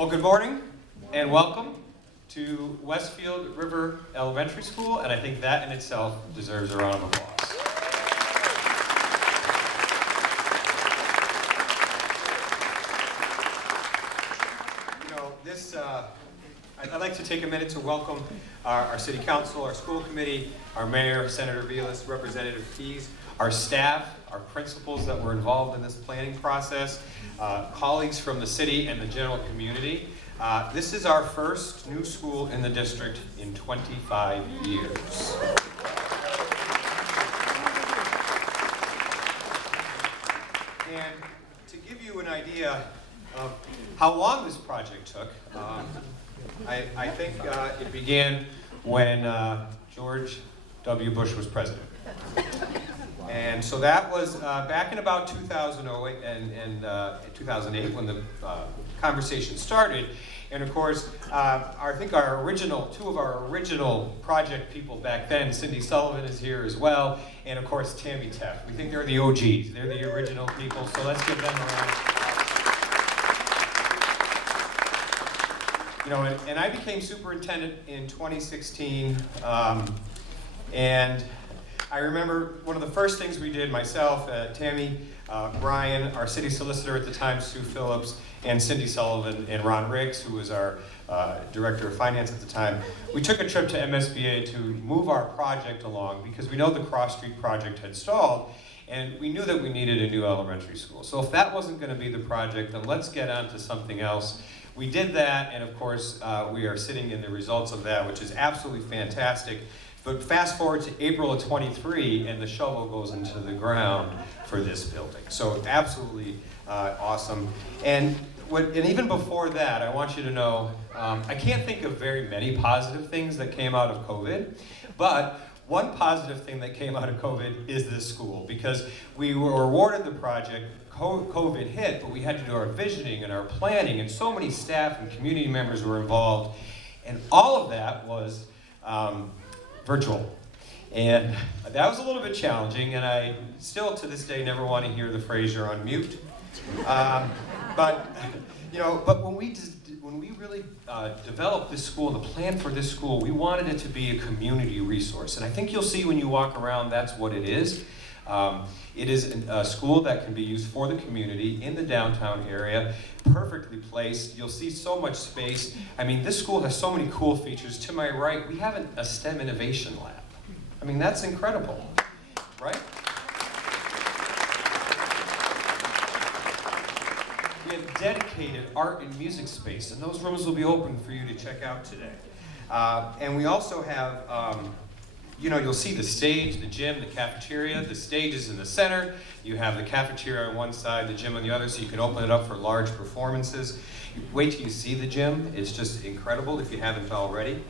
Well, good morning and welcome to Westfield River Elementary School, and I think that in itself deserves a round of applause. You know, I'd like to take a minute to welcome our City Council, our school committee, our mayor, Senator Vilas, Representative Keys, our staff, our principals that were involved in this planning process, colleagues from the city and the general community. This is our first new school in the district in 25 years. And to give you an idea of how long this project took, I think it began when George W. Bush was president. And so that was back in about 2008 and 2008 when the conversation started. And of course, I think two of our original project people back then, Cindy Sullivan is here as well, and of course Tammy Teff. We think they're the OGs, they're the original people, so let's give them a round. You know, and I became superintendent in 2016, and I remember one of the first things we did, myself, Tammy, Brian, our city solicitor at the time, Sue Phillips, and Cindy Sullivan, and Ron Riggs, who was our director of finance at the time. We took a trip to MSBA to move our project along because we know the Cross Street project had stalled, and we knew that we needed a new elementary school. So if that wasn't going to be the project, then let's get on to something else. We did that, and of course, we are sitting in the results of that, which is absolutely fantastic. But fast forward to April of 23, and the shovel goes into the ground for this building. So absolutely awesome. And even before that, I want you to know, I can't think of very many positive things that came out of COVID, but one positive thing that came out of COVID is this school, because we were awarded the project, COVID hit, but we had to do our visioning and our planning, and so many staff and community members were involved, and all of that was virtual. And that was a little bit challenging, and I still to this day never want to hear the phrase "you're on mute." But when we really developed this school, the plan for this school, we wanted it to be a community resource. And I think you'll see when you walk around, that's what it is. It is a school that can be used for the community in the downtown area, perfectly placed. You'll see so much space. I mean, this school has so many cool features. To my right, we have a STEM innovation lab. I mean, that's incredible, right? We have dedicated art and music space, and those rooms will be open for you to check out today. And we also have you'll see the stage, the gym, the cafeteria. The stage is in the center. You have the cafeteria on one side, the gym on the other, so you can open it up for large performances. Wait till you see the gym. It's just incredible if you haven't already.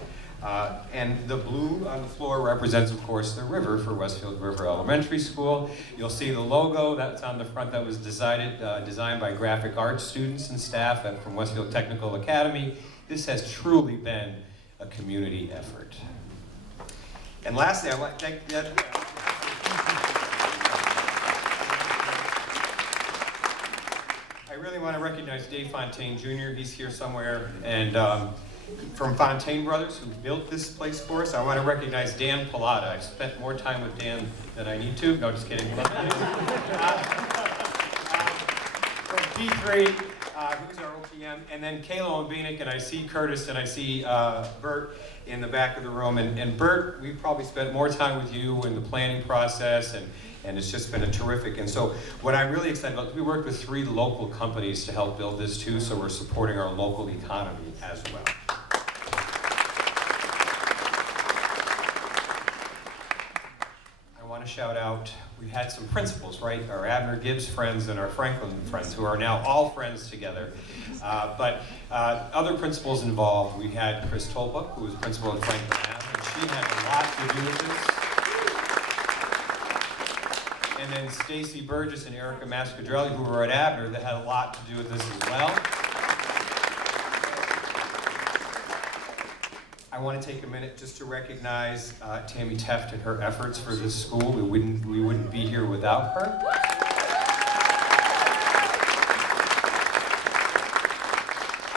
And the blue on the floor represents, of course, the river for Westfield River Elementary School. You'll see the logo that's on the front that was designed by graphic arts students and staff from Westfield Technical Academy. This has truly been a community effort. And lastly, I want to thank I really want to recognize Dave Fontaine Jr. He's here somewhere, and from Fontaine Brothers, who built this place for us. I want to recognize Dan Pilata. I've spent more time with Dan than I need to. No, just kidding. From P3, who's our OPM, and then Kayla Obinik, and I see Curtis, and I see Bert in the back of the room. And Bert, we probably spent more time with you in the planning process, and it's just been a terrific. And so what I'm really excited about, we worked with 3 local companies to help build this too, so we're supporting our local economy as well. I want to shout out, we had some principals, right? Our Abner Gibbs friends and our Franklin friends, who are now all friends together. But other principals involved, we had Chris Tolbuck, who was principal at Franklin Ave, and she had a lot to do with this. And then Stacy Burgess and Erica Mascadrelli, who were at Abner, that had a lot to do with this as well. I want to take a minute just to recognize Tammy Teft and her efforts for this school. We wouldn't be here without her.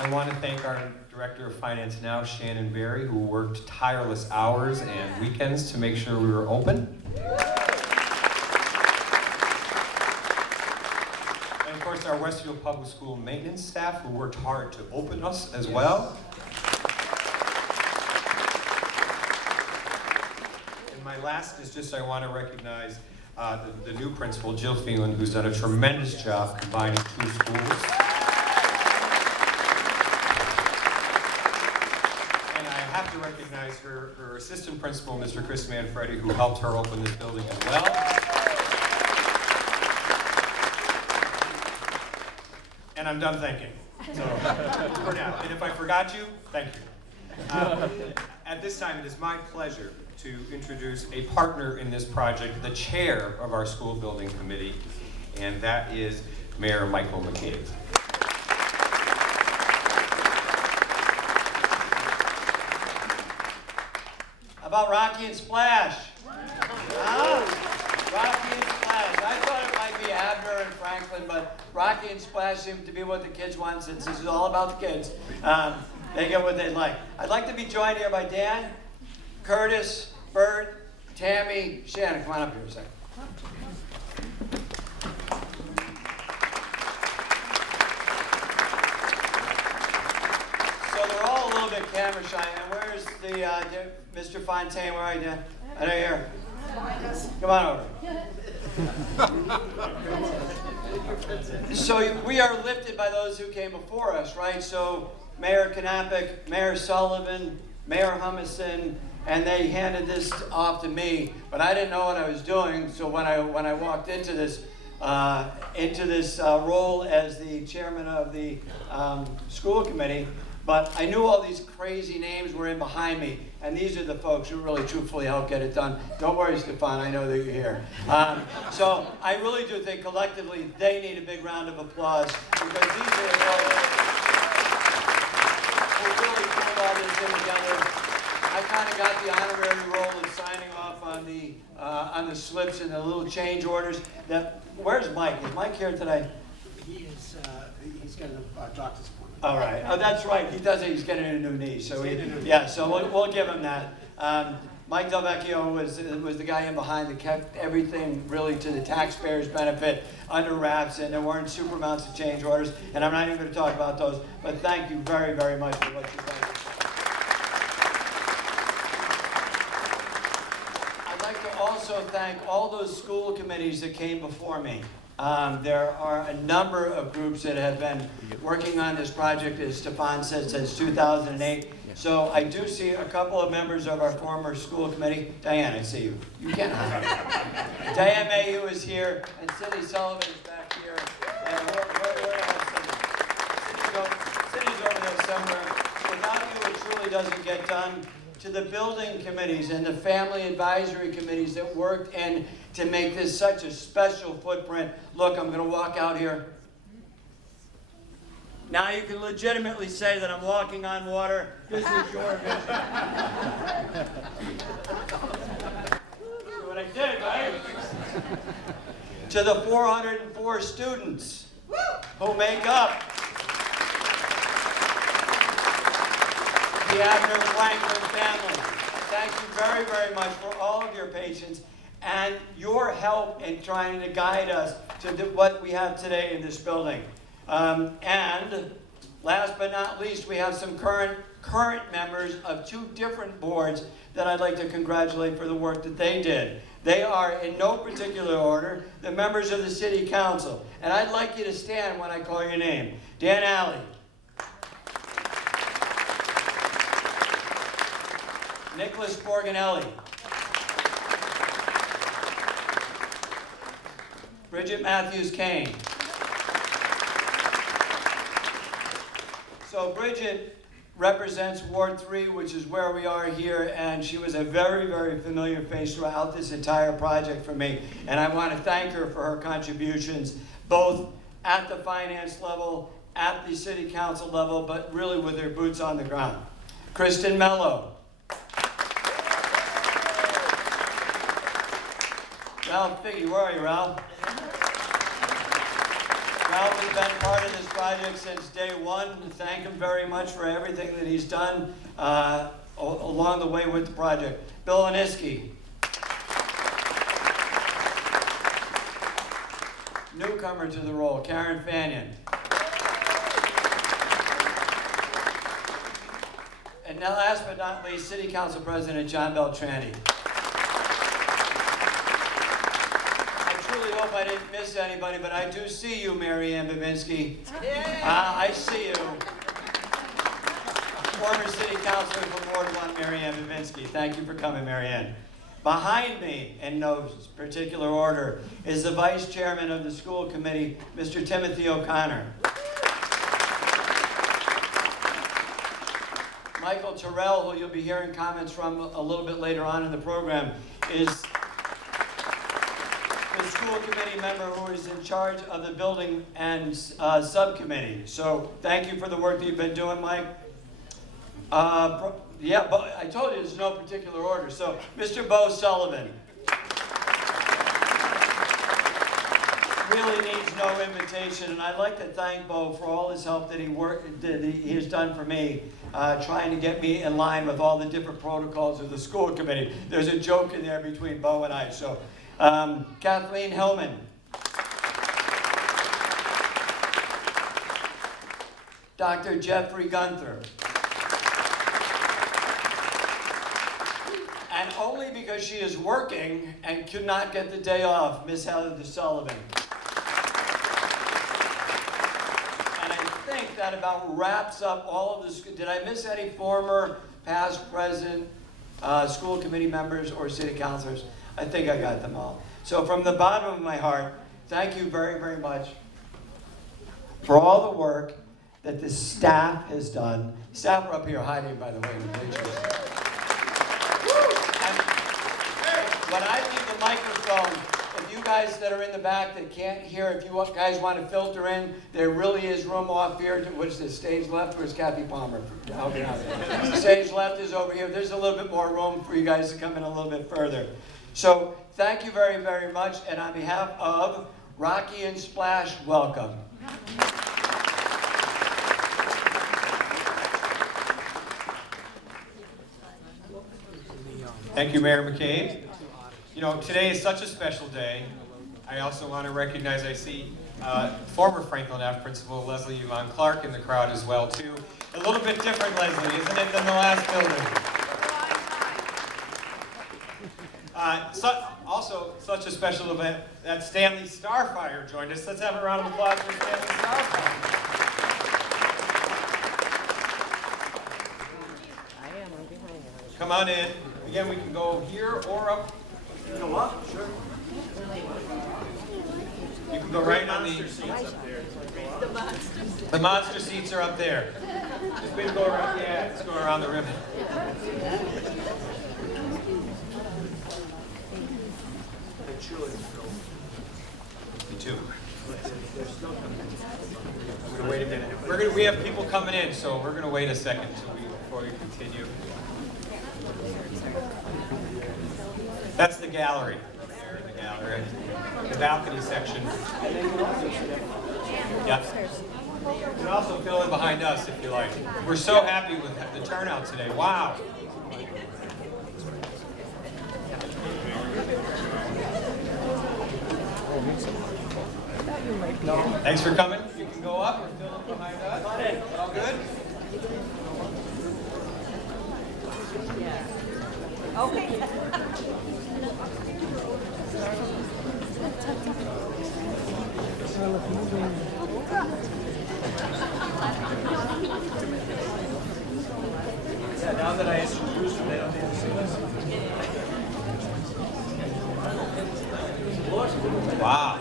I want to thank our Director of Finance now, Shannon Berry, who worked tireless hours and weekends to make sure we were open. And of course, our Westfield Public School maintenance staff, who worked hard to open us as well. And my last is just I want to recognize the new principal, Jill Phelan, who's done a tremendous job combining two schools. And I have to recognize her assistant principal, Mr. Chris Manfredi, who helped her open this building as well. And I'm done thanking. So, for now. And if I forgot you, thank you. At this time, it is my pleasure to introduce a partner in this project, the chair of our school building committee, and that is Mayor Michael McCabe. How about Rocky and Splash? Huh? Rocky and Splash. I thought it might be Abner and Franklin, but Rocky and Splash seem to be what the kids want, since this is all about the kids. They get what they like. I'd like to be joined here by Dan, Curtis, Bert, Tammy, Shannon. Come on up here a second. So they're all a little bit camera shy. And where's the Mr. Fontaine? Where are you, Dan? I know you're here. Come on over. So we are lifted by those who came before us, right? So Mayor Knappich, Mayor Sullivan, Mayor Humison, and they handed this off to me, but I didn't know what I was doing. So when I walked into this role as the chairman of the school committee, but I knew all these crazy names were in behind me, and these are the folks who really truthfully helped get it done. Don't worry, Stefan, I know that you're here. So I really do think collectively they need a big round of applause, because these are the folks who really pulled all this in together. I kind of got the honorary role in signing off on the slips and the little change orders. Where's Mike? Is Mike here today? He is. He's got a doctor's appointment. All right. Oh, that's right. He does it. He's getting a new knee. So we'll give him that. Mike Delvecchio was the guy in behind that kept everything really to the taxpayers' benefit under wraps, and there weren't super amounts of change orders. And I'm not even going to talk about those. But thank you very, very much for what you've done. I'd like to also thank all those school committees that came before me. There are a number of groups that have been working on this project, as Stefan said, since 2008. So I do see a couple of members of our former school committee. Diane, I see you. You can't hide. Diane Mayhew is here, and Cindy Sullivan is back here. And Cindy's over there somewhere. Without you, it truly doesn't get done. To the building committees and the family advisory committees that worked in to make this such a special footprint. Look, I'm going to walk out here. Now you can legitimately say that I'm walking on water. This is your vision. See what I did, right? To the 404 students who make up the Abner Franklin family. Thank you very, very much for all of your patience and your help in trying to guide us to what we have today in this building. And last but not least, we have some current members of two different boards that I'd like to congratulate for the work that they did. They are, in no particular order, the members of the City Council. And I'd like you to stand when I call your name. Dan Alley. Nicholas Borganelli. Bridget Matthews Kane. So Bridget represents Ward 3, which is where we are here, and she was a very, very familiar face throughout this entire project for me. And I want to thank her for her contributions, both at the finance level, at the City Council level, but really with her boots on the ground. Kristen Mello. Ralph Figgy, where are you, Ralph? Ralph has been part of this project since day one. Thank him very much for everything that he's done along the way with the project. Bill Aniski. Newcomer to the role, Karen Fannion. And now, last but not least, City Council President John Beltrandi. I truly hope I didn't miss anybody, but I do see you, Mary Ann Babinski. I see you. Former City Councilor from Ward 1, Mary Ann Babinski. Thank you for coming, Mary Ann. Behind me, in no particular order, is the Vice Chairman of the School Committee, Mr. Timothy O'Connor. Michael Terrell, who you'll be hearing comments from a little bit later on in the program, is the school committee member who is in charge of the building and subcommittee. So thank you for the work that you've been doing, Mike. Yeah, but I told you there's no particular order. So, Mr. Bo Sullivan. Really needs no invitation, and I'd like to thank Bo for all his help that he has done for me, trying to get me in line with all the different protocols of the school committee. There's a joke in there between Bo and I. So, Kathleen Hillman. Dr. Jeffrey Gunther. And only because she is working and could not get the day off, Miss Heather Sullivan. And I think that about wraps up all of this. Did I miss any former, past, present, school committee members or city councilors? I think I got them all. So from the bottom of my heart, thank you very, very much for all the work that the staff has done. Staff are up here hiding, by the way, in the pictures. When I leave the microphone, if you guys that are in the back that can't hear, if you guys want to filter in, there really is room off here. What's this, stage left? Where's Kathy Palmer? Stage left is over here. There's a little bit more room for you guys to come in a little bit further. So thank you very, very much. And on behalf of Rocky and Splash, welcome. Thank you, Mayor McCabe. You know, today is such a special day. I also want to recognize, I see former Franklin F. Principal Leslie Yvonne Clark in the crowd as well, too. A little bit different, Leslie, isn't it, than the last building? Also, such a special event that Stanley Starfire joined us. Let's have a round of applause for Stanley Starfire. Come on in. Again, we can go here or up. You can go up, sure. You can go right on the monster seats are up there. Just we go around, yeah, let's go around the ribbon. Me too. I'm gonna wait a minute. We have people coming in, so we're gonna wait a second before we continue. That's the gallery. There in the gallery. The balcony section. Yep. You can also fill in behind us if you like. We're so happy with the turnout today. Wow. Thanks for coming. You can go up or fill in behind us. All good? Okay. Yeah, now that I introduced them, they don't need to see this. Wow.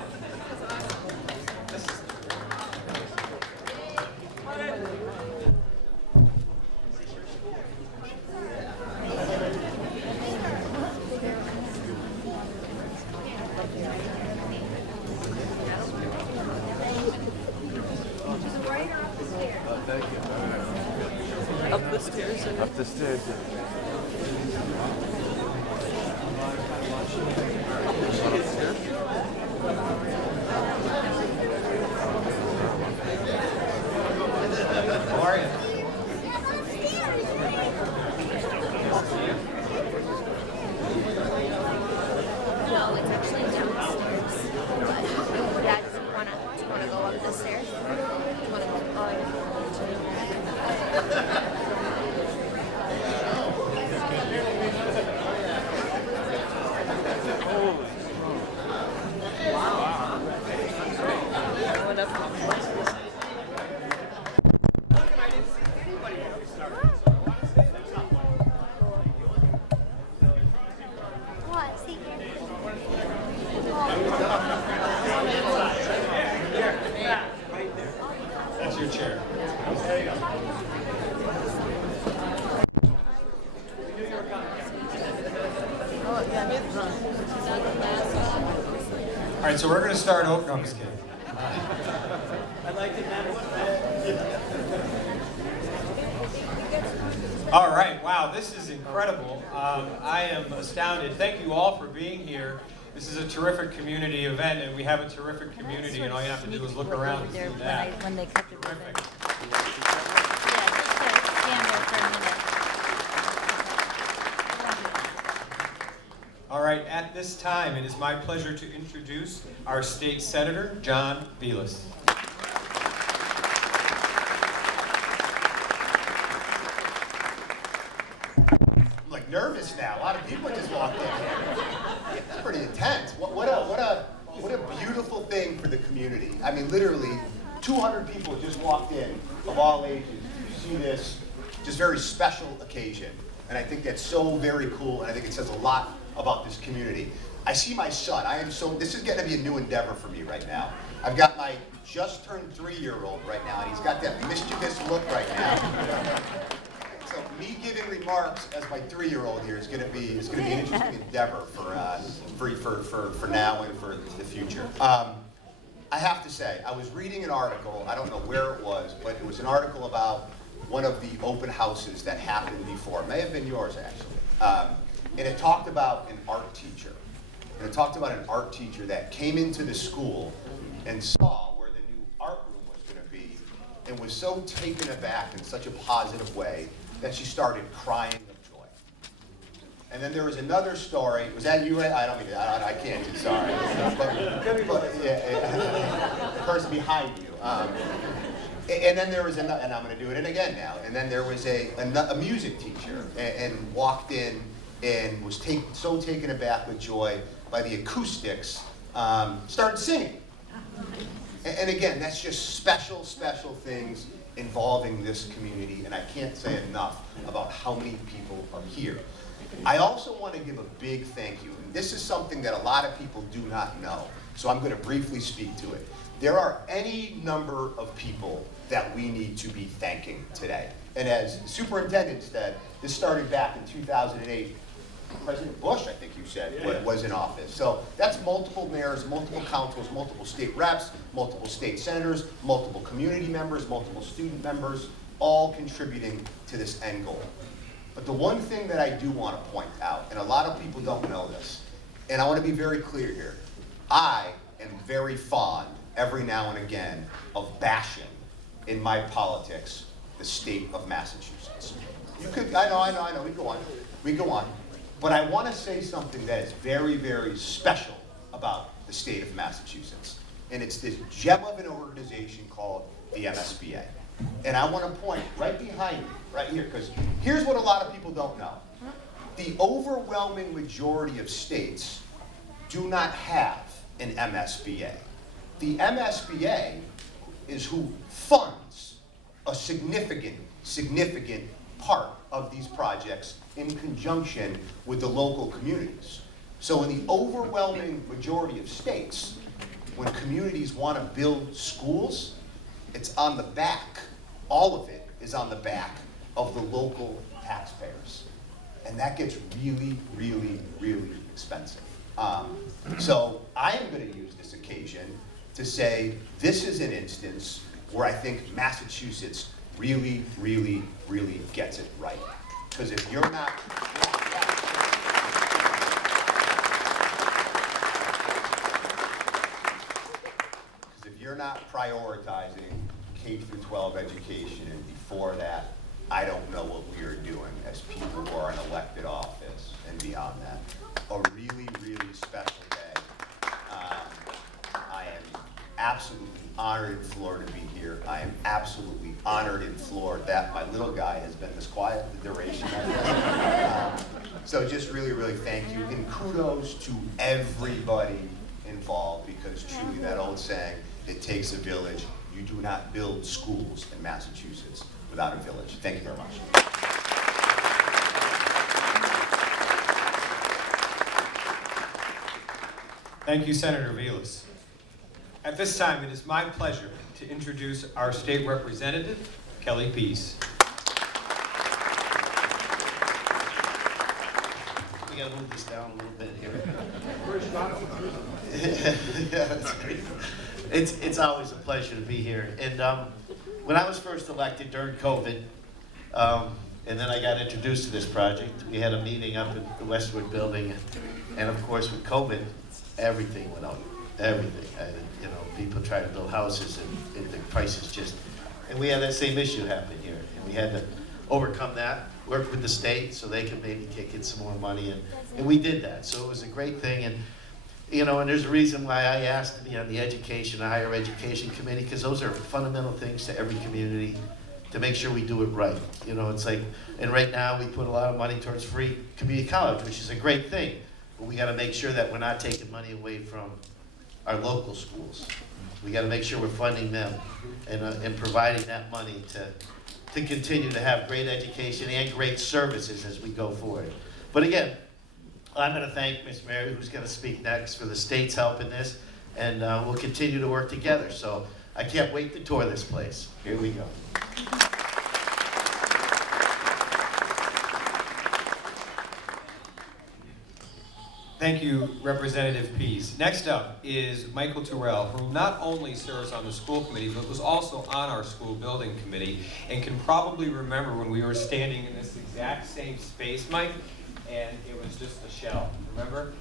Up the stairs. Up the stairs. What? See here? That's your chair. All right, so we're going to start over. No, I'm just kidding. I'd like to manage. All right, wow, this is incredible. I am astounded. Thank you all for being here. This is a terrific community event, and we have a terrific community, and all you have to do is look around and see that. When they cut the ribbon. Terrific. Yeah, just stand there for a minute. All right, at this time, it is my pleasure to introduce our state senator, John Velas. I'm like nervous now. A lot of people just walked in here. It's pretty intense. What a beautiful thing for the community. I mean, literally, 200 people just walked in of all ages to see this just very special occasion. And I think that's so very cool, and I think it says a lot about this community. I see my son. This is getting to be a new endeavor for me right now. I've got my just turned 3-year-old right now, and he's got that mischievous look right now. So me giving remarks as my 3-year-old here is going to be an interesting endeavor for now and for the future. I have to say, I was reading an article. I don't know where it was, but it was an article about one of the open houses that happened before. It may have been yours actually, and it talked about an art teacher. And it talked about an art teacher that came into the school and saw where the new art room was going to be, and was so taken aback in such a positive way that she started crying of joy. And then there was another story. Was that you, Ray? I don't mean to, I can't, sorry. But yeah, the person behind you. And then there was another, and I'm going to do it again now. And then there was a music teacher, and walked in and was so taken aback with joy by the acoustics, started singing. And again, that's just special, special things involving this community, and I can't say enough about how many people are here. I also want to give a big thank you, and this is something that a lot of people do not know, so I'm going to briefly speak to it. There are any number of people that we need to be thanking today. And as the superintendent said, this started back in 2008. President Bush, I think you said, was in office. So that's multiple mayors, multiple councils, multiple state reps, multiple state senators, multiple community members, multiple student members, all contributing to this end goal. But the one thing that I do want to point out, and a lot of people don't know this, and I want to be very clear here, I am very fond, every now and again, of bashing in my politics the state of Massachusetts. You could, I know, we go on. But I want to say something that is very, very special about the state of Massachusetts. And it's this gem of an organization called the MSBA. And I want to point right behind me, right here, because here's what a lot of people don't know. The overwhelming majority of states do not have an MSBA. The MSBA is who funds a significant part of these projects in conjunction with the local communities. So in the overwhelming majority of states, when communities want to build schools, it's on the back, all of it is on the back of the local taxpayers. And that gets really, really, really expensive. So I am going to use this occasion to say this is an instance where I think Massachusetts really, really, really gets it right. Because if you're not, prioritizing K through 12 education, and before that, I don't know what we are doing as people who are in elected office and beyond that. A really, really special day. I am absolutely honored and floored to be here. I am absolutely honored and floored that my little guy has been this quiet the duration of this. So just really, really thank you. And kudos to everybody involved, because truly that old saying, It takes a village. You do not build schools in Massachusetts without a village. Thank you very much. Thank you, Senator Velas. At this time, it is my pleasure to introduce our state representative, Kelly Peace. We gotta move this down a little bit here. Yeah, that's great. It's always a pleasure to be here. And when I was first elected during COVID, and then I got introduced to this project, we had a meeting up in the Westfield building, and of course with COVID, everything went up. Everything. You know, people tried to build houses, and the prices just. And we had that same issue happen here, and we had to overcome that. Work with the state so they could maybe kick in some more money, and we did that. So it was a great thing, and you know, and there's a reason why I asked to be on the education, the higher education committee, because those are fundamental things to every community to make sure we do it right. You know, it's like, and right now we put a lot of money towards free community college, which is a great thing, but we got to make sure that we're not taking money away from our local schools. We got to make sure we're funding them and providing that money to continue to have great education and great services as we go forward. But again, I'm going to thank Ms. Mary, who's going to speak next, for the state's help in this, and we'll continue to work together. So I can't wait to tour this place. Here we go. Thank you, Representative Pease. Next up is Michael Terrell, who not only serves on the school committee, but was also on our school building committee, and can probably remember when we were standing in this exact same space, Mike, and it was just a shell, remember?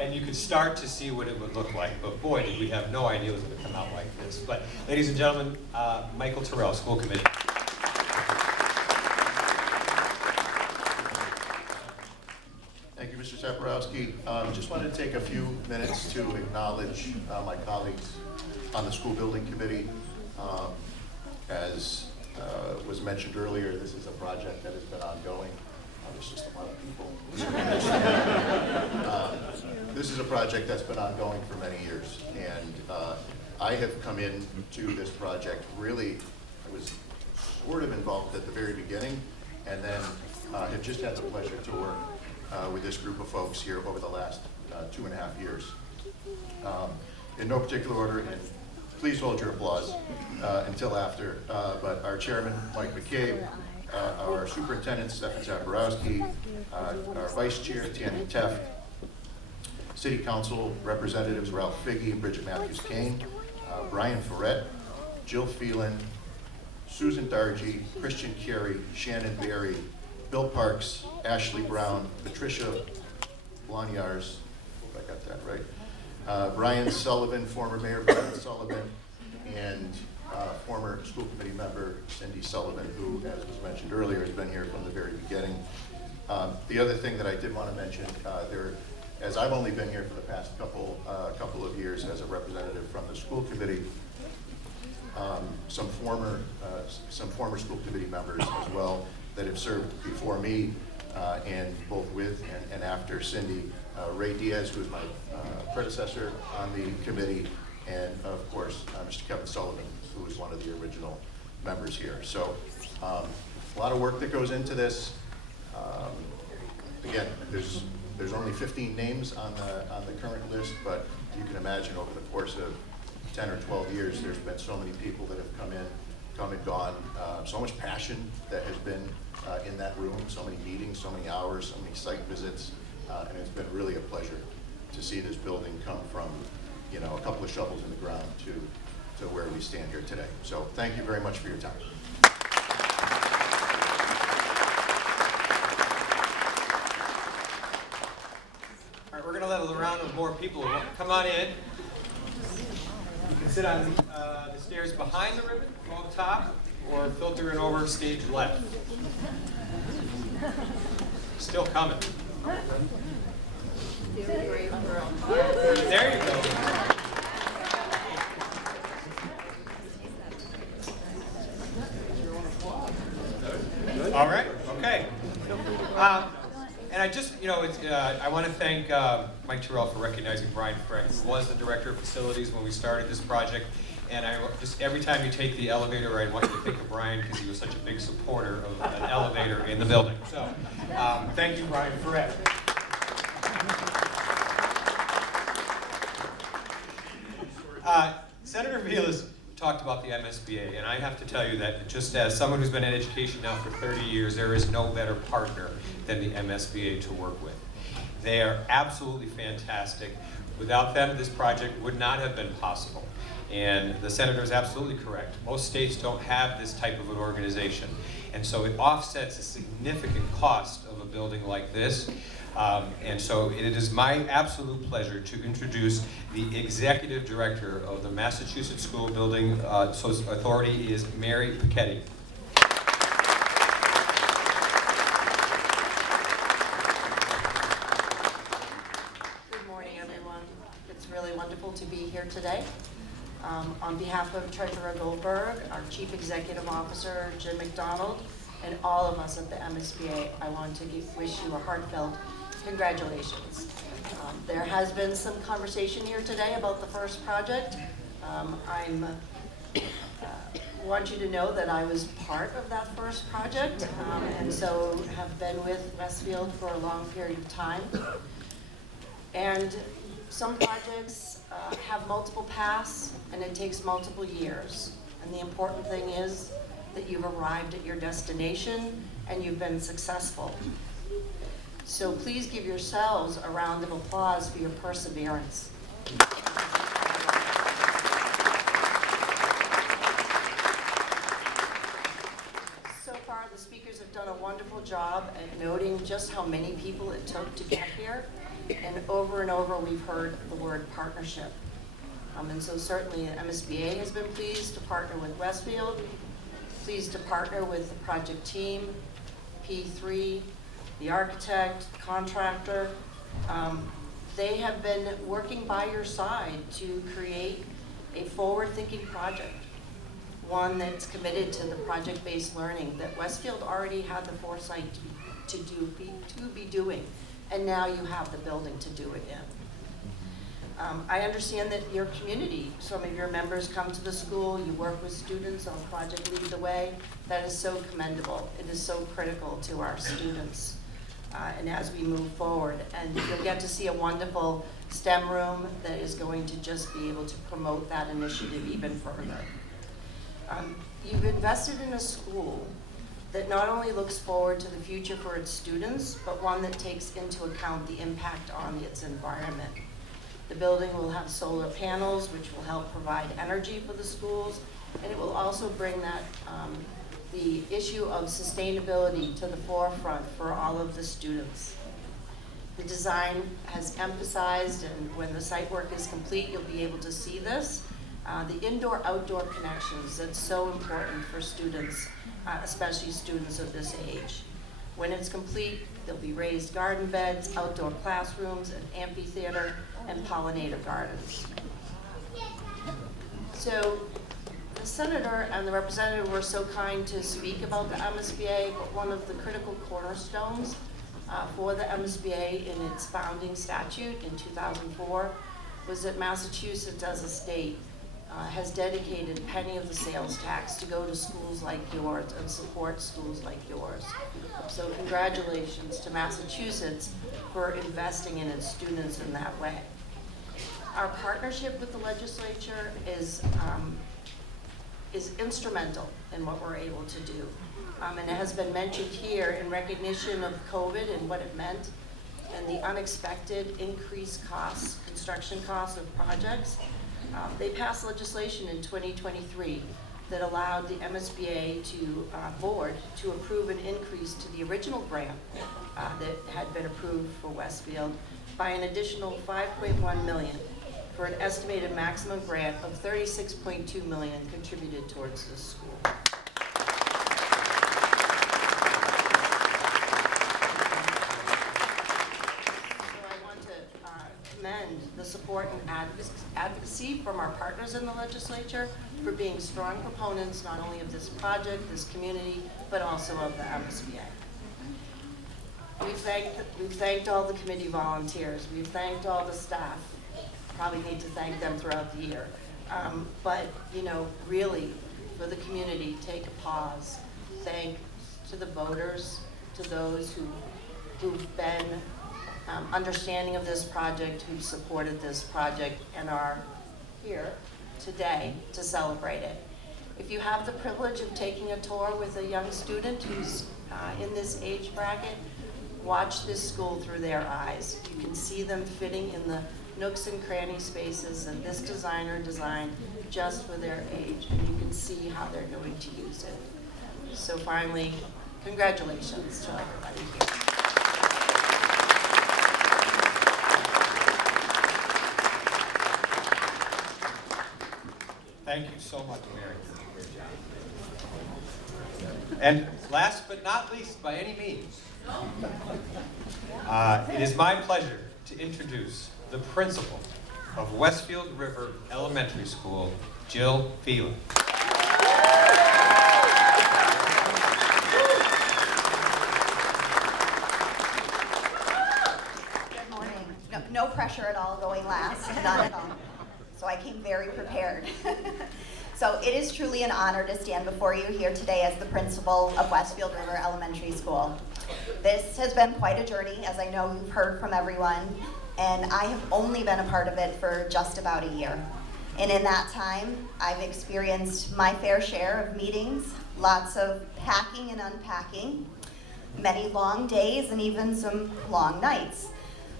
And you could start to see what it would look like, but boy, did we have no idea it was going to come out like this. But ladies and gentlemen, Michael Terrell, school committee. Thank you, Mr. Saporowski. Just wanted to take a few minutes to acknowledge my colleagues on the school building committee. As was mentioned earlier, this is a project that has been ongoing. There's just a lot of people. This is a project that's been ongoing for many years, and I have come into this project really, I was sort of involved at the very beginning, and then have just had the pleasure to work with this group of folks here over the last 2.5 years. In no particular order, and please hold your applause until after, but our chairman, Mike McCabe, our superintendent, Stefan Zaborowski, our vice chair, Tammy Teft, city council representatives, Ralph Figge and Bridget Matthews-Kane, Brian Ferret, Jill Phelan, Susan Dargy, Christian Carey, Shannon Berry, Bill Parks, Ashley Brown, Patricia Blonyars, hope I got that right, Brian Sullivan, former Mayor Brian Sullivan, and former school committee member Cindy Sullivan, who, as was mentioned earlier, has been here from the very beginning. The other thing that I did want to mention, as I've only been here for the past couple of years as a representative from the school committee, some former school committee members as well that have served before me, and both with and after Cindy, Ray Diaz, who is my predecessor on the committee, and of course Mr. Kevin Sullivan, who was one of the original members here. So a lot of work that goes into this. Again, there's only 15 names on the current list, but you can imagine over the course of 10 or 12 years, there's been so many people that have come and gone, so much passion that has been in that room, so many meetings, so many hours, so many site visits, and it's been really a pleasure to see this building come from, you know, a couple of shovels in the ground to where we stand here today. So thank you very much for your time. All right, we're going to let a round of more people come on in. You can sit on the stairs behind the ribbon, go up top, or filter in over stage left. Still coming. There you go. All right, okay. And I just, you know, I want to thank Mike Terrell for recognizing Brian Frank, who was the director of facilities when we started this project. And just every time you take the elevator, I want you to think of Brian because he was such a big supporter of an elevator in the building. So, thank you, Brian, forever. Senator Vilas talked about the MSBA, and I have to tell you that just as someone who's been in education now for 30 years, there is no better partner than the MSBA to work with. They are absolutely fantastic. Without them, this project would not have been possible. And the senator is absolutely correct. Most states don't have this type of an organization. And so it offsets a significant cost of a building like this. And so it is my absolute pleasure to introduce the executive director of the Massachusetts School Building Authority is Mary Piketty. Good morning, everyone. It's really wonderful to be here today. On behalf of Treasurer Goldberg, our Chief Executive Officer, Jim McDonald, and all of us at the MSBA, I want to wish you a heartfelt congratulations. There has been some conversation here today about the first project. I want you to know that I was part of that first project, and so have been with Westfield for a long period of time. And some projects have multiple paths, and it takes multiple years. And the important thing is that you've arrived at your destination and you've been successful. So please give yourselves a round of applause for your perseverance. So far, the speakers have done a wonderful job at noting just how many people it took to get here. And over we've heard the word partnership. And so certainly the MSBA has been pleased to partner with Westfield, pleased to partner with the project team, P3, the architect, contractor. They have been working by your side to create a forward-thinking project, one that's committed to the project-based learning that Westfield already had the foresight to be doing, and now you have the building to do it in. I understand that your community, some of your members come to the school, you work with students on Project Lead the Way. That is so commendable. It is so critical to our students. And as we move forward, and you'll get to see a wonderful STEM room that is going to just be able to promote that initiative even further. You've invested in a school that not only looks forward to the future for its students, but one that takes into account the impact on its environment. The building will have solar panels, which will help provide energy for the schools, and it will also bring that the issue of sustainability to the forefront for all of the students. The design has emphasized, and when the site work is complete, you'll be able to see this, the indoor-outdoor connections that's so important for students, especially students of this age. When it's complete, there'll be raised garden beds, outdoor classrooms, an amphitheater, and pollinator gardens. So the senator and the representative were so kind to speak about the MSBA, but one of the critical cornerstones for the MSBA in its founding statute in 2004 was that Massachusetts as a state has dedicated a penny of the sales tax to go to schools like yours and support schools like yours. So congratulations to Massachusetts for investing in its students in that way. Our partnership with the legislature is instrumental in what we're able to do. And it has been mentioned here in recognition of COVID and what it meant and the unexpected increased costs, construction costs of projects. They passed legislation in 2023 that allowed the MSBA board to approve an increase to the original grant that had been approved for Westfield by an additional $5.1 million for an estimated maximum grant of $36.2 million contributed towards this school. Commend the support and advocacy from our partners in the legislature for being strong proponents not only of this project, this community, but also of the MSBA. We've thanked all the committee volunteers. We've thanked all the staff. Probably need to thank them throughout the year. But, you know, really, for the community, take a pause. Thank to the voters, to those who've been understanding of this project, who've supported this project, and are here today to celebrate it. If you have the privilege of taking a tour with a young student who's in this age bracket, watch this school through their eyes. You can see them fitting in the nooks and cranny spaces that this designer designed just for their age, and you can see how they're going to use it. So finally, congratulations to everybody here. Thank you so much, Mary. And last but not least, by any means, it is my pleasure to introduce the principal of Westfield River Elementary School, Jill Phelan. Good morning. No pressure at all going last, none at all. So I came very prepared. So it is truly an honor to stand before you here today as the principal of Westfield River Elementary School. This has been quite a journey, as I know you've heard from everyone, and I have only been a part of it for just about a year. And in that time, I've experienced my fair share of meetings, lots of packing and unpacking, many long days, and even some long nights.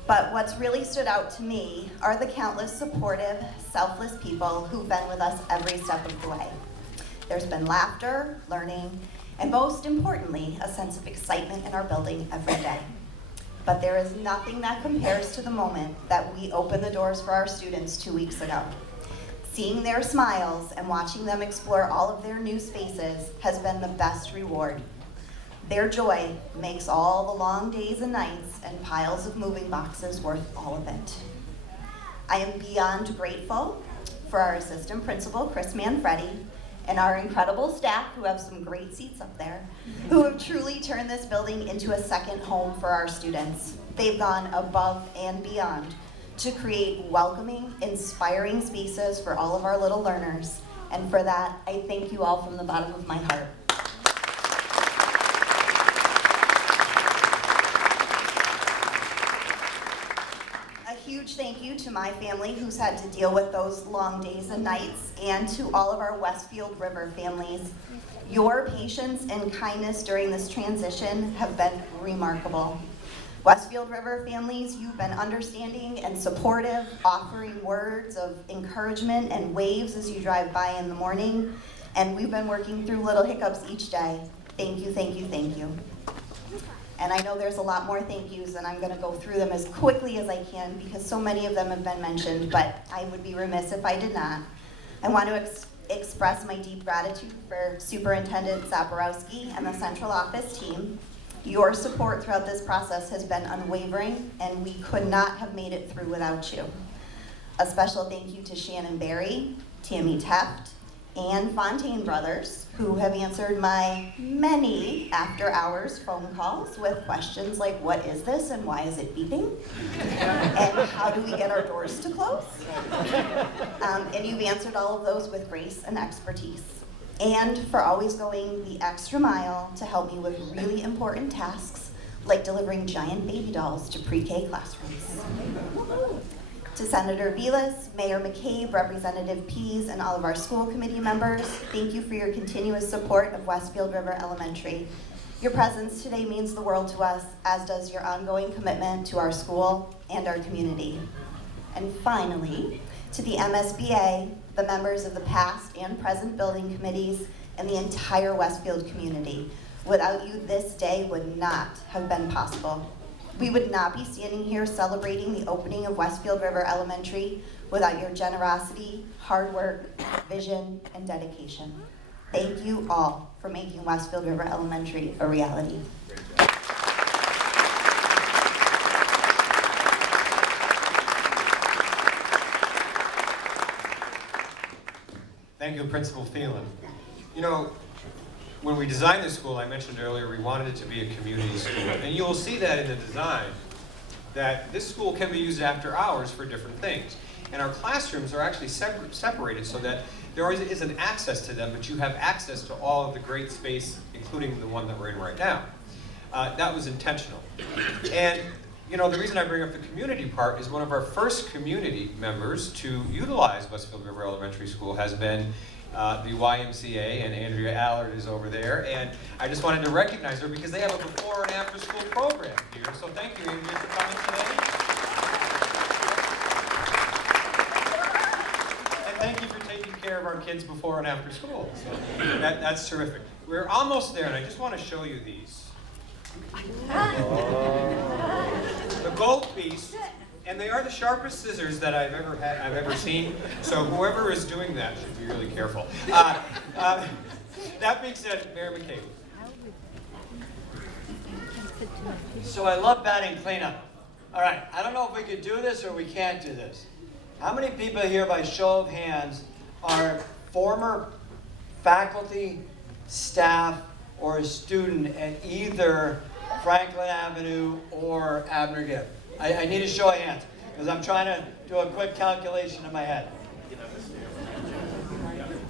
But what's really stood out to me are the countless supportive, selfless people who've been with us every step of the way. There's been laughter, learning, and most importantly, a sense of excitement in our building every day. But there is nothing that compares to the moment that we opened the doors for our students 2 weeks ago. Seeing their smiles and watching them explore all of their new spaces has been the best reward. Their joy makes all the long days and nights and piles of moving boxes worth all of it. I am beyond grateful for our assistant principal, Chris Manfredi, and our incredible staff, who have some great seats up there, who have truly turned this building into a second home for our students. They've gone above and beyond to create welcoming, inspiring spaces for all of our little learners. And for that, I thank you all from the bottom of my heart. Huge thank you to my family who's had to deal with those long days and nights, and to all of our Westfield River families. Your patience and kindness during this transition have been remarkable. Westfield River families, you've been understanding and supportive, offering words of encouragement and waves as you drive by in the morning, and we've been working through little hiccups each day. Thank you, thank you, thank you. And I know there's a lot more thank yous, and I'm going to go through them as quickly as I can because so many of them have been mentioned, but I would be remiss if I did not. I want to express my deep gratitude for Superintendent Zaporowski and the central office team. Your support throughout this process has been unwavering, and we could not have made it through without you. A special thank you to Shannon Berry, Tammy Teft, and Fontaine Brothers, who have answered my many after-hours phone calls with questions like, what is this and why is it beeping? And how do we get our doors to close? And you've answered all of those with grace and expertise. And for always going the extra mile to help me with really important tasks, like delivering giant baby dolls to pre-K classrooms. To Senator Vilas, Mayor McCabe, Representative Pease, and all of our school committee members, thank you for your continuous support of Westfield River Elementary. Your presence today means the world to us, as does your ongoing commitment to our school and our community. And finally, to the MSBA, the members of the past and present building committees, and the entire Westfield community. Without you, this day would not have been possible. We would not be standing here celebrating the opening of Westfield River Elementary without your generosity, hard work, vision, and dedication. Thank you all for making Westfield River Elementary a reality. Thank you, Principal Phelan. You know, when we designed this school, I mentioned earlier, we wanted it to be a community school. And you'll see that in the design, that this school can be used after hours for different things. And our classrooms are actually separated so that there always isn't access to them, but you have access to all of the great space, including the one that we're in right now. That was intentional. And you know, the reason I bring up the community part is one of our first community members to utilize Westfield River Elementary School has been the YMCA, and Andrea Allard is over there. And I just wanted to recognize her because they have a before and after school program here. So thank you, Andrea, for coming today. And thank you for taking care of our kids before and after school. So that's terrific. We're almost there, and I just want to show you these. The gold piece, and they are the sharpest scissors that I've ever seen. So whoever is doing that should be really careful. That being said, Mayor McCabe. So I love batting cleanup. All right, I don't know if we could do this or we can't do this. How many people here, by show of hands, are former faculty, staff, or a student at either Franklin Avenue or Abner Gibb? I need a show of hands, because I'm trying to do a quick calculation in my head.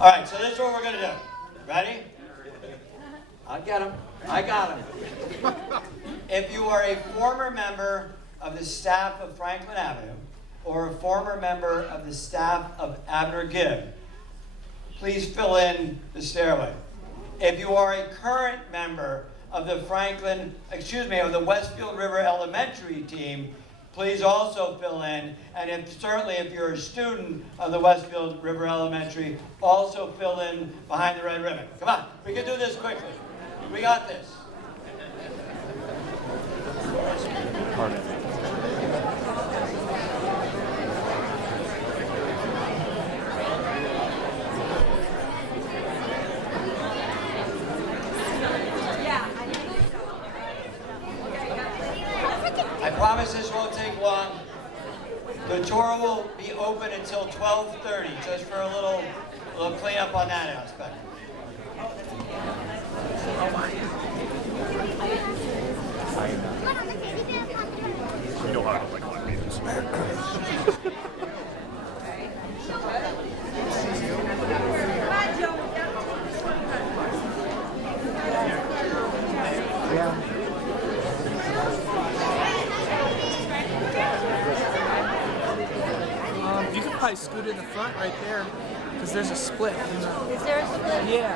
All right, so this is what we're going to do. Ready? I get him. I got him. If you are a former member of the staff of Franklin Avenue or a former member of the staff of Abner Gibb, please fill in the stairway. If you are a current member of the of the Westfield River Elementary team, please also fill in. And certainly if you're a student of the Westfield River Elementary, also fill in behind the red ribbon. Come on, we can do this quickly. We got this. I promise this won't take long. The tour will be open until 12:30, just for a little cleanup on that aspect. You know how to like my meetings. You can probably scoot in the front right there, because there's a split. Is there a split? Yeah.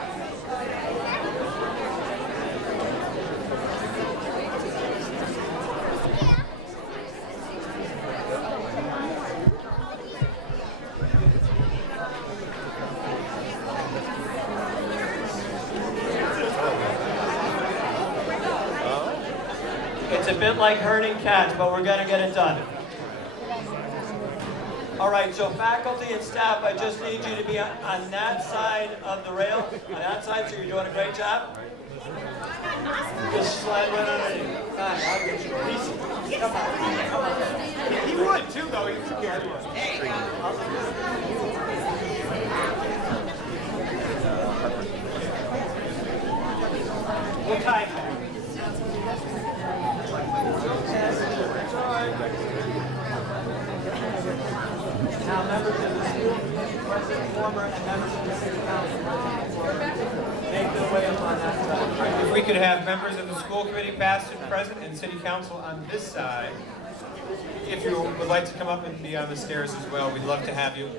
It's a bit like herding cats, but we're going to get it done. All right, so faculty and staff, I just need you to be on that side of the rail, on that side, so you're doing a great job. Just slide right underneath. Come on. He would too, though. He's scared. We'll time that. Now, members of the school committee, president, former, and members of the city council, make their way up on that side. If we could have members of the school committee, past and present, and city council on this side. If you would like to come up and be on the stairs as well, we'd love to have you.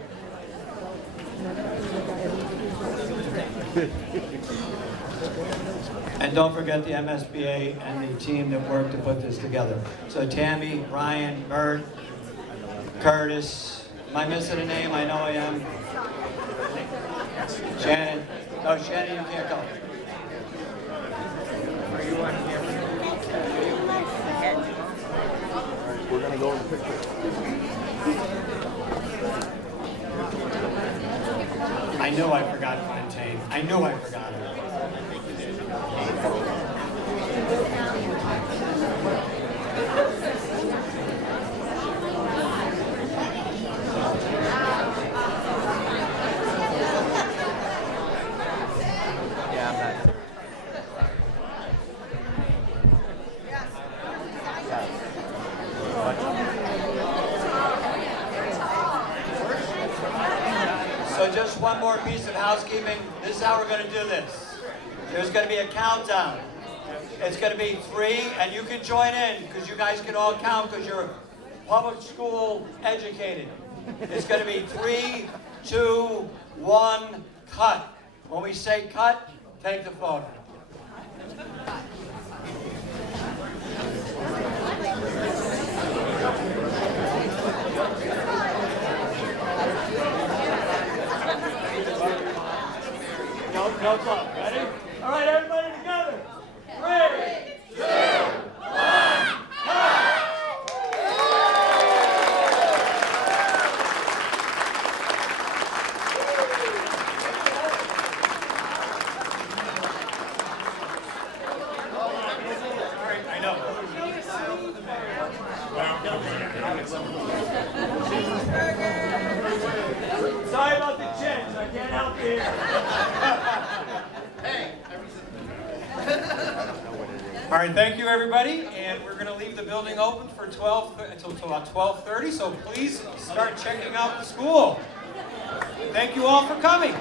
And don't forget the MSBA and the team that worked to put this together. So Tammy, Ryan, Bert, Curtis. Am I missing a name? I know I am. Shannon. No, Shannon, you can't go. Are you on camera? We're gonna go in the picture. I knew I forgot Fontaine. I knew I forgot her. piece of housekeeping. This is how we're going to do this. There's going to be a countdown. It's going to be 3, and you can join in because you guys can all count because you're public school educated. It's going to be 3, 2, 1, cut. When we say cut, take the photo. No problem. Ready? All right, everybody together. 3, 2, 1, cut! I know. Sorry about the chins. I can't help you here. All right, thank you, everybody, and we're going to leave the building open for until about 12:30, so please start checking out the school. Thank you all for coming.